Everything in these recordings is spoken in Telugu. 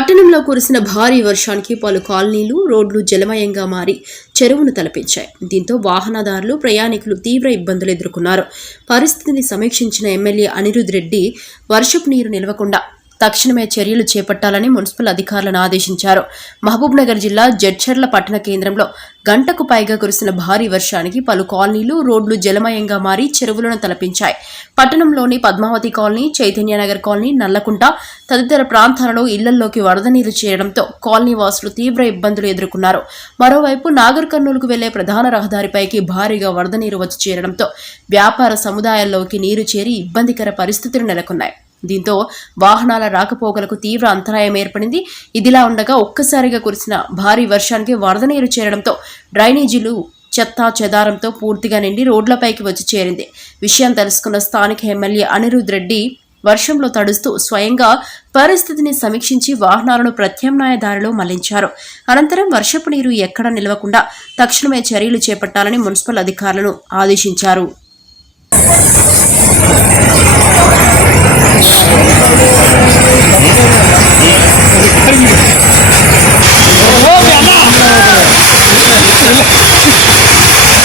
పట్టణంలో కురిసిన భారీ వర్షానికి పలు కాలనీలు రోడ్లు జలమయంగా మారి చెరువును తలపించాయి. దీంతో వాహనదారులు ప్రయాణికులు తీవ్ర ఇబ్బందులు ఎదుర్కొన్నారు. పరిస్థితిని సమీక్షించిన ఎమ్మెల్యే అనిరుద్ రెడ్డి వర్షపు నీరు నిలవకుండా తక్షణమే చర్యలు చేపట్టాలని మున్సిపల్ అధికారులను ఆదేశించారు. మహబూబ్ నగర్ జిల్లా జడ్చర్ల పట్టణ కేంద్రంలో గంటకు పైగా కురిసిన భారీ వర్షానికి పలు కాలనీలు రోడ్లు జలమయంగా మారి చెరువులను తలపించాయి. పట్టణంలోని పద్మావతి కాలనీ చైతన్యనగర్ కాలనీ నల్లకుంట తదితర ప్రాంతాలలో ఇళ్ళల్లోకి వరద నీరు చేరడంతో కాలనీ వాసులు తీవ్ర ఇబ్బందులు ఎదుర్కొన్నారు. మరోవైపు నాగర్ కర్నూలుకు వెళ్ళే ప్రధాన రహదారిపైకి భారీగా వరద నీరు వచ్చి చేరడంతో వ్యాపార సముదాయాల్లోకి నీరు చేరి ఇబ్బందికర పరిస్థితులు నెలకొన్నాయి. దీంతో వాహనాల రాకపోకలకు తీవ్ర అంతరాయం ఏర్పడింది. ఇదిలా ఉండగా ఒక్కసారిగా కురిసిన భారీ వర్షానికి వరద నీరు చేరడంతో డ్రైనేజీలు చెత్తా చెదారంతో పూర్తిగా నిండి రోడ్లపైకి వచ్చి చేరింది. విషయం తెలుసుకున్న స్థానిక ఎమ్మెల్యే అనిరుద్ రెడ్డి వర్షంలో తడుస్తూ స్వయంగా పరిస్థితిని సమీక్షించి వాహనాలను ప్రత్యామ్నాయ దారిలో మళ్ళించారు. అనంతరం వర్షపు నీరు ఎక్కడ నిలవకుండా తక్షణమే చర్యలు చేపట్టాలని మున్సిపల్ అధికారులను ఆదేశించారు.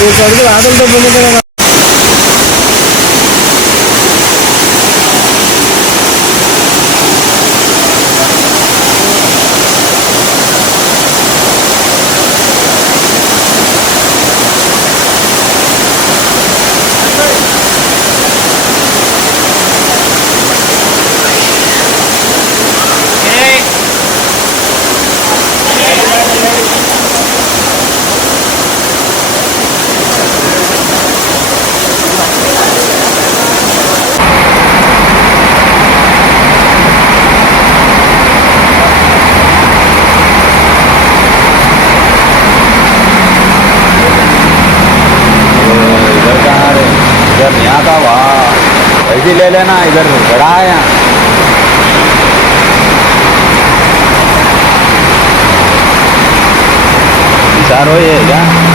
మీకు అడుగు ఆదంతో పొందుతున్నారు ले लेना इधर बड़ा है यहाँ। चार हो ये क्या?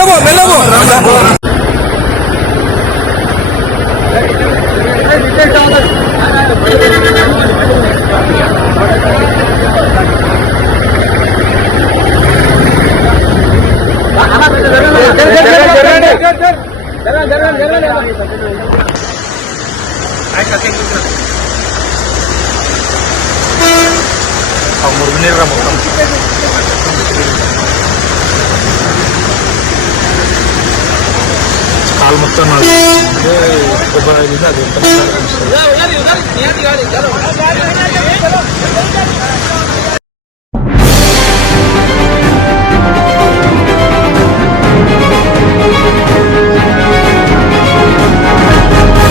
మెల్లబో మెల్లబో మురుగునీరు మొత్తం. కాలు మొత్తం కొబ్బరి అది